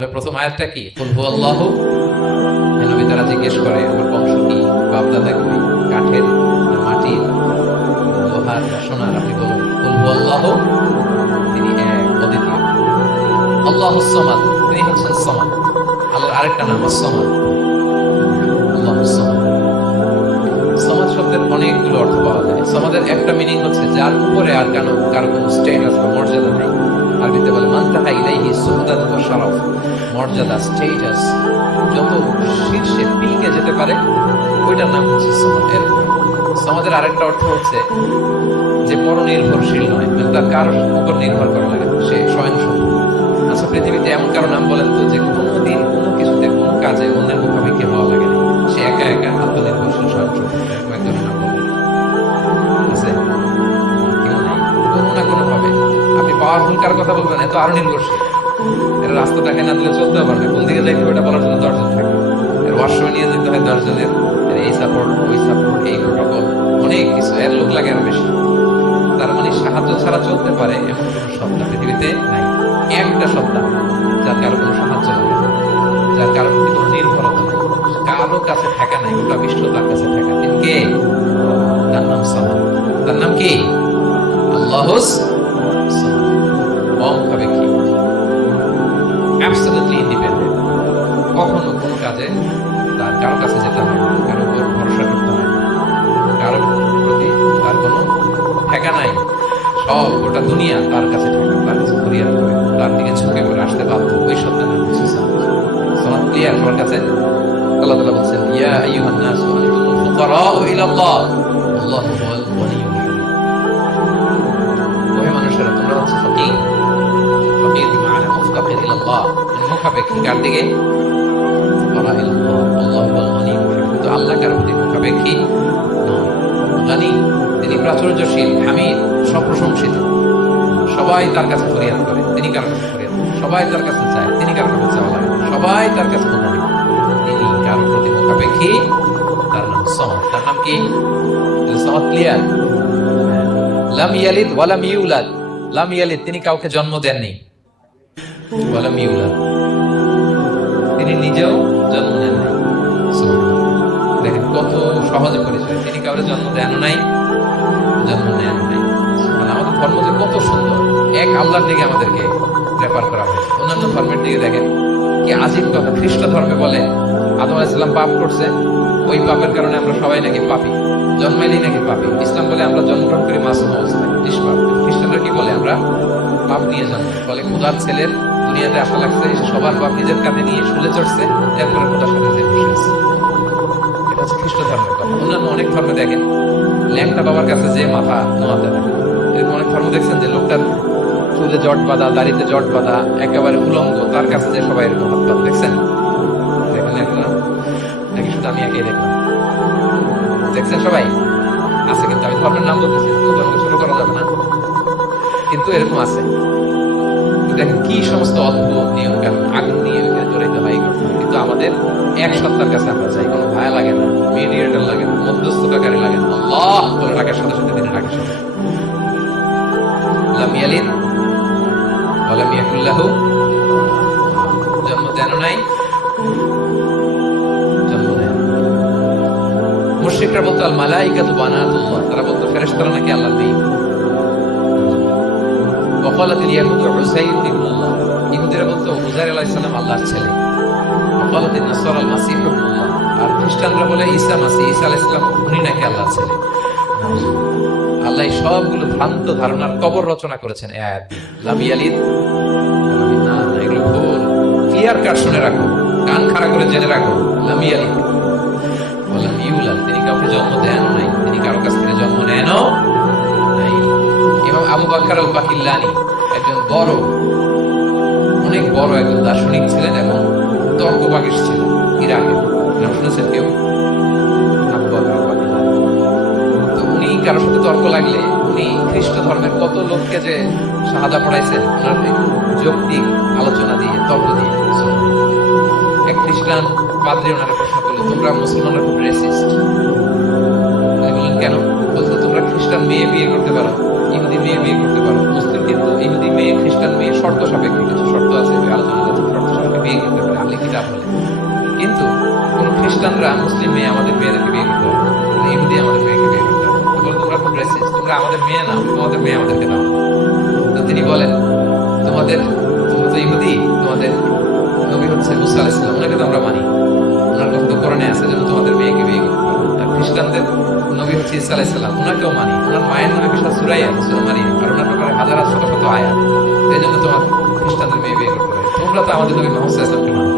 প্রথম আয়াতটা কি? কুল হুয়াল্লাহু। নবী তারা জিজ্ঞেস করে আমার বংশ কি, বাপ দাদা কি, কাঠের না মাটির, লোহার না সোনার? আপনি বলুন কুল হুয়াল্লাহু, তিনি এক অদ্বিতীয়। আল্লাহুস সামাদ, তিনি হচ্ছেন সামাদ। আল্লাহর আরেকটা নাম আস-সামাদ। আল্লাহুস সামাদ। সামাদ শব্দের অনেকগুলো অর্থ পাওয়া যায়। সামাদের একটা মিনিং হচ্ছে যার উপরে আর কারো কোনো স্ট্যাটাস বা মর্যাদা নেই। আরবিতে বলে মান তাহা ইলাইহি সুহদাত ওয়া শারাফ, মর্যাদা, স্ট্যাটাস যত শীর্ষে পিকে যেতে পারে ওইটার নাম হচ্ছে সামাদ। এরপর সামাদের আরেকটা অর্থ হচ্ছে যে পরনির্ভরশীল নয়, মানে তার কারোর উপর নির্ভর করা লাগে, সে স্বয়ংসম্পূর্ণ। আচ্ছা, পৃথিবীতে এমন কারো নাম বলেন তো যে কোনোদিন কোনো কিছুতে কোনো কাজে অন্যের মুখাপেক্ষি হওয়া লাগে না, সে একা একা আত্মনির্ভরশীল স্বয়ংসম্পূর্ণ, এরকম একজনের নাম বলেন আছে? কেউ নাই। কোনো না কোনো ভাবে আপনি পাওয়ারফুল কার কথা বলবেন, এত আরো নির্ভরশীল। এর রাস্তা দেখে না দিলে চলতেও পারবে, কোন দিকে যাইতে ওটা বলার জন্য 10 জন থাকে, এর ওয়াশরুমে নিয়ে যেতে হয় 10 জনের, এর এই সাপোর্ট ওই সাপোর্ট এই প্রোটোকল অনেক কিছু, এর লোক লাগে আরো বেশি। তার মানে সাহায্য ছাড়া চলতে পারে এমন কোন সত্তা পৃথিবীতে নাই। একটা সত্তা যার কারো কোনো সাহায্য লাগে না, যার কারো প্রতি কোনো নির্ভরতা নাই, কারো কাছে থাকা নাই, গোটা বিশ্ব তার কাছে থাকা। তিনি কে? তার নাম সামাদ। তার নাম কি? আল্লাহুস সামাদ। অমুখাপেক্ষী, অ্যাবসলিউটলি ইন্ডিপেন্ডেন্ট। কখনো কোনো কাজে তার কারো কাছে যেতে হয় না, কারো উপর ভরসা করতে হয় না, কারো প্রতি তার কোনো ঠেকা নাই। সব গোটা দুনিয়া তার কাছে ঠেকা, তার কাছে ফরিয়াদ করে, তার দিকে ঝুঁকে করে আসতে বাধ্য। ওই সত্তার নাম হচ্ছে সামাদ। সামাদ ক্লিয়ার সবার কাছে? আল্লাহ তাআলা বলছেন ইয়া আইয়ুহান নাস আনতুমুল ফুকারাউ ইলাল্লাহ আল্লাহু হুয়াল গনিয়্যুল হামিদ। ওহে মানুষেরা, তোমরা হচ্ছে ফকির। ফকির বিমানা মুফতাকির ইলাল্লাহ, মুখাপেক্ষী কার দিকে? ফুকারা ইলাল্লাহ আল্লাহু হুয়াল গনিয়্যুল হামিদ। কিন্তু আল্লাহ কার প্রতি মুখাপেক্ষী নয়। গনি, তিনি প্রাচুর্যশীল, হামিদ, সপ্রশংসিত। সবাই তার কাছে ফরিয়াদ করে, তিনি কার কাছে ফরিয়াদ করে? সবাই তার কাছে চায়, তিনি কার কাছে চাওয়া লাগে? সবাই তার কাছে মনোনীত, তিনি কারো প্রতি মুখাপেক্ষী। তার নাম সামাদ। তার নাম কি? সামাদ ক্লিয়ার? লাম ইয়ালিদ ওয়া লাম ইউলাদ। লাম ইয়ালিদ, তিনি কাউকে জন্ম দেননি। ওয়া লাম ইউলাদ, তিনি নিজেও জন্ম নেন নাই। দেখেন কত সহজে পরিচয়, তিনি কাউকে জন্ম দেন নাই, জন্ম নেন নাই। মানে আমাদের ধর্ম যে কত সুন্দর, এক আল্লাহর দিকে আমাদেরকে রেফার করা হয়েছে। অন্যান্য ধর্মের দিকে দেখেন কি আজীব কথা। খ্রিস্ট ধর্মে বলে আদম আলাইহিস সালাম পাপ করছে, ওই পাপের কারণে আমরা সবাই নাকি পাপী, জন্মাইলেই নাকি পাপী। ইসলাম বলে আমরা জন্মগ্রহণ করি মাসুম অবস্থায়, নিষ্পাপ। খ্রিস্টানরা কি বলে? আমরা পাপ নিয়ে জন্ম। ফলে খোদার ছেলের দুনিয়াতে আসা লাগছে, সবার পাপ নিজের কাঁধে নিয়ে শুলে চড়ছে, এরপরে খোদার সাথে যে বসে আছে। এটা হচ্ছে খ্রিস্ট ধর্মের কথা। অন্যান্য অনেক ধর্মে দেখেন ল্যাংটা বাবার কাছে যে মাথা নোয়াতে থাকে। এরকম অনেক ধর্ম দেখছেন যে লোকটার চুলে জট বাঁধা, দাড়িতে জট বাঁধা, একেবারে উলঙ্গ, তার কাছে যে সবাই এরকম হাত পাত দেখছেন? দেখেন এখন নাকি শুধু আমি একাই দেখলাম? দেখছেন সবাই? আছে, কিন্তু আমি ধর্মের নাম বলতেছি, ধর্মকে ছোট করা যাবে না, কিন্তু এরকম আছে। দেখেন কি সমস্ত অদ্ভুত নিয়ম কানুন, আগুন নিয়ে ওইখানে জড়াইতে হয়, করতে হয়। কিন্তু আমাদের এক সত্তার কাছে আমরা চাই, কোনো ভায়া লাগে না, মিডিয়েটর লাগে না, মধ্যস্থতাকারী লাগে না। আল্লাহ বলে ডাকার সাথে সাথে তিনি ডাকে সাথে। লাম ইয়ালিদ ওয়া লাম ইয়াকুল লাহু, জন্ম দেন নাই, জন্ম দেন। মুশরিকরা বলতো আল মালাইকাতু বানাতুল্লাহ, তারা বলতো ফেরেশতারা নাকি আল্লাহর মেয়ে। ওয়াকালাতিল ইয়াহুদু উযাইর ইবনুল্লাহ, ইহুদিরা বলতো উযাইর আলাইহিস সালাম আল্লাহর ছেলে। ওয়াকালাতিন নাসারা আল মাসীহ ইবনুল্লাহ, আর খ্রিস্টানরা বলে ঈসা মাসীহ, ঈসা আলাইহিস সালাম উনি নাকি আল্লাহর ছেলে। আল্লাহ সবগুলো ভ্রান্ত ধারণার কবর রচনা করেছেন এই আয়াত দিয়ে। লাম ইয়ালিদ, না এগুলো ভুল। ক্লিয়ার কাট শুনে রাখো, কান খাড়া করে জেনে রাখো। লাম ইয়ালিদ ওয়া লাম ইউলাদ, তিনি কাউকে জন্ম দেন নাই, তিনি কারো কাছ থেকে জন্ম নেনও নাই। ইমাম আবু বকর আল বাকিল্লানি একজন বড়, অনেক বড় একজন দার্শনিক ছিলেন এবং তর্কবাগীশ ছিলেন ইরাকে। নাম শুনেছেন কেউ? আবু বকর আল বাকিল্লানি। তো উনি কারোর সাথে তর্ক লাগলে উনি খ্রিস্ট ধর্মের কত লোককে যে শাহাদা পড়াইছেন ওনার যৌক্তিক আলোচনা দিয়ে, তর্ক দিয়ে। এক খ্রিস্টান পাদ্রী ওনারা প্রশ্ন করলো, তোমরা মুসলমানরা খুব রেসিস্ট। বললেন কেন? বলতো তোমরা খ্রিস্টান মেয়ে বিয়ে করতে পারো, ইহুদি মেয়ে বিয়ে করতে পারো, মুসলিম কিন্তু ইহুদি মেয়ে খ্রিস্টান মেয়ে শর্ত সাপেক্ষে, কিছু শর্ত আছে, আলোচনা আছে, শর্ত সাপেক্ষে বিয়ে আমরা মুসলিম মেয়ে আমাদের মেয়েদেরকে বিয়ে করতে হবে, ইহুদি আমাদের মেয়েকে বিয়ে করতে হবে। তোমরা খুব রেসিস্ট, তোমরা আমাদের মেয়ে না, তোমাদের মেয়ে আমাদেরকে দাও। তো তিনি বলেন, তোমরা তো ইহুদি, তোমাদের নবী হচ্ছে মুসা আলাইহিস সালাম, ওনাকে তো আমরা মানি, ওনার কথা তো কোরআনে আছে, যেন তোমাদের মেয়েকে বিয়ে করতে হবে। আর খ্রিস্টানদের নবী হচ্ছে ঈসা আলাইহিস সালাম, ওনাকেও মানি, ওনার মায়ের নামে বিশাল সূরা আছে, সূরা মারিয়াম, আর ওনার ব্যাপারে হাজার শত শত আয়াত। এই জন্য তোমার খ্রিস্টানদের মেয়ে বিয়ে করতে হবে। তোমরা তো আমাদের নবী মুহাম্মদ সাল্লাল্লাহু আলাইহি ওয়াসাল্লামকে মানো,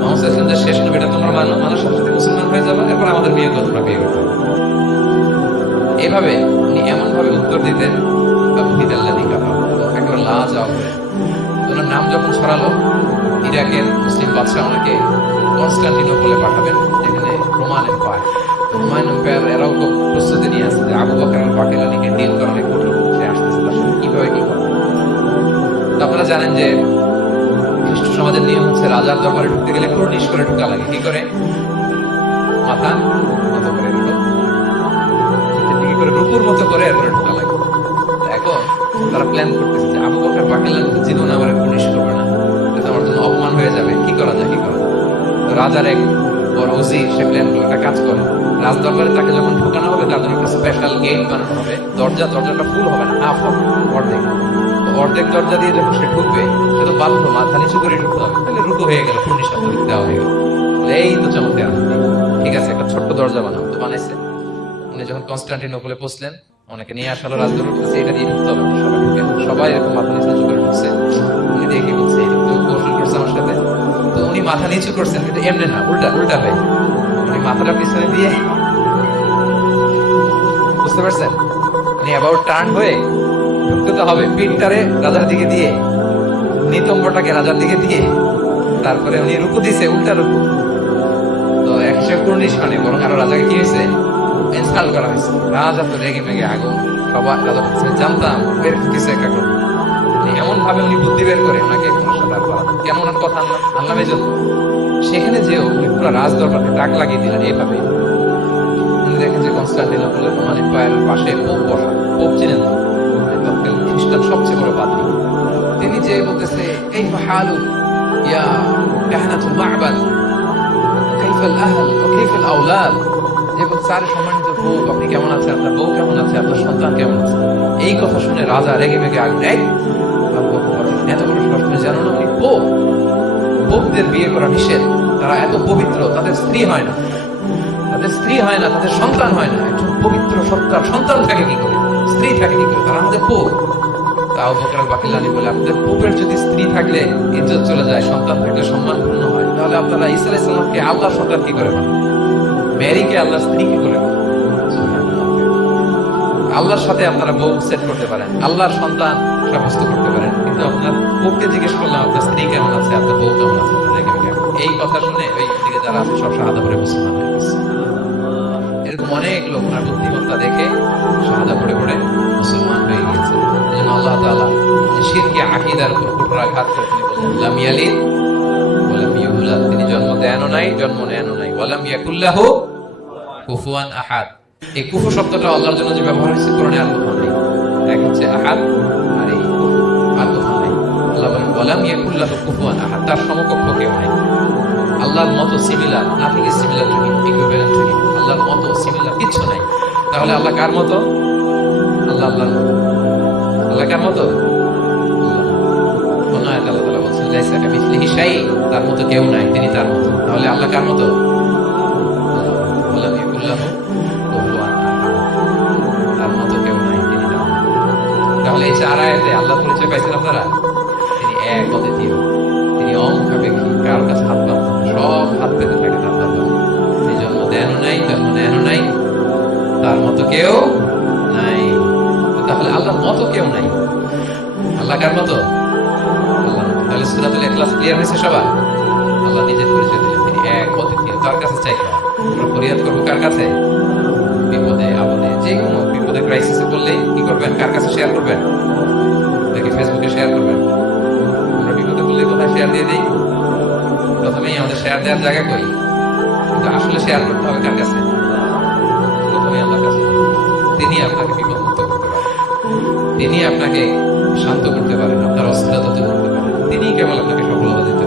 মুহাম্মদ সাল্লাল্লাহু আলাইহি ওয়াসাল্লাম যে শেষ নবীটা তোমরা মানো, মানার সাথে সাথে মুসলমান হয়ে যাবে, এরপর আমাদের মেয়েকে তোমরা বিয়ে করতে হবে। এইভাবে উনি এমন ভাবে উত্তর দিতেন, একবার লাজবাব। ওনার নাম যখন ছড়ালো, ইরাকের মুসলিম বাদশাহ ওনাকে কনস্টান্টিনোপলে পাঠাবেন, যেখানে রোমান এম্পায়ার। রোমান এম্পায়ার এরাও খুব প্রস্তুতি নিয়ে আসছে যে আবু বকর আল বাকিলানিকে ডিল করা অনেক কঠিন, সে আসতেছে, তার সাথে কিভাবে কি করবে। আপনারা জানেন যে খ্রিস্ট সমাজের নিয়ম হচ্ছে রাজার দরবারে ঢুকতে গেলে কুর্নিশ করে ঢুকা লাগে। কি করে? মাথা মতো করে দিকে করে রূপুর মতো করে এরপরে ঢুকা লাগে। এখন তারা প্ল্যান করতেছে যে আবু বকর বাকিলানি জীবনে আমার কুর্নিশ করবে না, এটা আমার জন্য অপমান হয়ে যাবে, কি করা যায়। রাজার এক বড় ওজির সে প্ল্যান করে একটা কাজ করে, রাজ দরবারে তাকে যখন ঢুকানো হবে তার জন্য একটা স্পেশাল গেট বানানো হবে। দরজাটা ফুল হবে না, হাফ হবে, অর্ধেক দরজা দিয়ে যখন সে ঢুকবে, সে তো বাধ্য মাথা নিচু করে ঢুকতে হবে, তাহলে রুকু হয়ে গেল, পূর্ণি শব্দ দেওয়া হয়ে গেল। এই তো চমৎকার, ঠিক আছে, একটা ছোট্ট দরজা বানাও। তো বানাইছে। উনি যখন কনস্টান্টিনোপলে পৌঁছলেন, অনেকে নিয়ে আসালো রাজদরবার, এটা দিয়ে ঢুকতে হবে, সবাই ঢুকে, সবাই এরকম মাথা নিচু করে ঢুকছে। উনি দেখে বলছে, কৌশল করছে আমার সাথে। তো উনি মাথা নিচু করছেন, কিন্তু এমনি না, উল্টা হয়। উনি মাথাটা পিছনে দিয়ে, বুঝতে পারছেন, উনি অ্যাবাউট টার্ন হয়ে ঢুকতে তো হবে, পিঠটারে রাজার দিকে দিয়ে, নিতম্বটাকে রাজার দিকে দিয়ে, তারপরে উনি রুকু দিছে, উল্টা রুকু। তো একশো কুর্নিশ মানে বরং আরো রাজাকে কি হয়েছে, ইনস্টল করা হয়েছে। রাজা তো রেগে মেগে আগুন, সবাই রাজা বলছে, জানতাম বের কিছু একটা করবো। এমন ভাবে উনি বুদ্ধি বের করে ওনাকে ওনার সাথে আর করা, কেন ওনার কথা আনলাম এই জন্য, সেখানে যেও উনি পুরো রাজ দরবারে ডাক লাগিয়ে দিলেন এইভাবে। উনি দেখেন যে কনস্টান্টিনোপলের রোমান এম্পায়ারের পাশে পোপ বসা, পোপ চিনেন না, তৎকালীন খ্রিস্টান সবচেয়ে বড় পাদ্রী। তিনি যে বলতেছে, কাইফা হালু ইয়া কাহনাতুল মা'বাদ, কাইফাল আহল ওয়া কাইফাল আওলাদ, যে বলছে, আরে সম্মানিত পোপ, আপনি কেমন আছেন, আপনার বউ কেমন আছে, আপনার সন্তান কেমন আছে। এই কথা শুনে রাজা রেগে মেগে আগুন, এত বড় সাহস, তুমি জানো না উনি পোপ? পোপদের বিয়ে করা নিষেধ, তারা এত পবিত্র, তাদের স্ত্রী হয় না, তাদের সন্তান হয় না। একজন পবিত্র সত্তার সন্তান থাকে কি করে, স্ত্রী থাকে কি করে, তারা আমাদের পোপ। আবু বকর আল বাকিলানি বলে, আপনাদের পোপের যদি স্ত্রী থাকলে ইজ্জত চলে যায়, সন্তান থাকলে সম্মান পূর্ণ হয়, তাহলে আপনারা ঈসা আলাইহিস সালামকে আল্লাহর সন্তান কি করে পান, মেরিকে আল্লাহর স্ত্রী কি করে পান? আল্লাহর সাথে আপনারা বউ সেট করতে পারেন, আল্লাহর সন্তান সাব্যস্ত করতে পারেন, কিন্তু আপনার বউকে জিজ্ঞেস করলাম আপনার স্ত্রী কেমন আছে, আপনার বউ কেমন আছে। এই কথা শুনে ওই দিকে যারা আছে সব শাহাদা পড়ে মুসলমান হয়ে গেছে। এরকম অনেক লোক ওনার বুদ্ধিমত্তা দেখে শাহাদা পড়ে মুসলমান হয়ে গেছে। এই জন্য আল্লাহ তাআলা শিরকি আকীদার উপর কঠোরাঘাত করে তিনি বললেন, লাম ইয়ালিদ ওয়া লাম ইউলাদ, তিনি জন্ম দেনও নাই, জন্ম নেনও নাই, ওয়া লাম ইয়াকুল লাহু কুফুয়ান আহাদ। এই কুফু শব্দটা আল্লাহর জন্য যে ব্যবহার হয়েছে কোরআনে আর কোথাও নেই। এক হচ্ছে আহাদ, আর এই কুফু আর কোথাও নেই। আল্লাহ বলেন, ওয়া লাম ইয়াকুল লাহু কুফুয়ান আহাদ, তার সমকক্ষ কেউ নাই। আল্লাহর মতো similar, nothing is similar to him, equivalent to him. আল্লাহর মতো সিমিলার কিছু নাই। তাহলে আল্লাহ কার মতো? আল্লাহর মতো। আল্লাহ কার মতো? কোন আয়াতে আল্লাহ তাআলা বলেছেন, লাইসা কামিসলিহি শাই, তার মতো কেউ নাই, তিনি তার মতো। তাহলে আল্লাহ কার মতো? ওয়া লাম ইয়াকুল লাহু কুফুয়ান আহাদ, তার মতো কেউ নাই, তিনি তার মতো। তাহলে এই চার আয়াতে আল্লাহ পরিচয় পাইছেন আপনারা, তিনি এক, অদ্বিতীয়, তিনি অমুখাপেক্ষী, কারোর কাছে হাত পাত, সব হাত পেতে থাকে তার দরবারে। তিনি জন্ম দেনও নাই, জন্ম নেনও নাই, তার মতো কেউ নাই। তাহলে আল্লাহর মতো কেউ নাই। আল্লাহ কার মতো? আল্লাহ। তাহলে সূরাতুল ইখলাস ক্লিয়ার হয়েছে সবার? আল্লাহ নিজের পরিচয় দিলেন, তিনি এক, অদ্বিতীয়, তার কাছে চাইতে হবে। আমরা ফরিয়াদ করবো কার কাছে? বিপদে আপদে, যে কোনো বিপদে ক্রাইসিসে পড়লে কি করবেন? কার কাছে শেয়ার করবেন? নাকি ফেসবুকে শেয়ার করবেন? আমরা বিপদে পড়লে কোথায় শেয়ার দিয়ে দিই? প্রথমেই আমাদের শেয়ার দেওয়ার জায়গা কই? কিন্তু আসলে শেয়ার করতে হবে কার কাছে? প্রথমেই আল্লাহর কাছে। তিনি আপনাকে বিপদমুক্ত করতে পারেন, তিনি আপনাকে শান্ত করতে পারেন, আপনার অস্থিরতা দূর করতে পারেন, তিনি কেবল আপনাকে সফলতা দিতে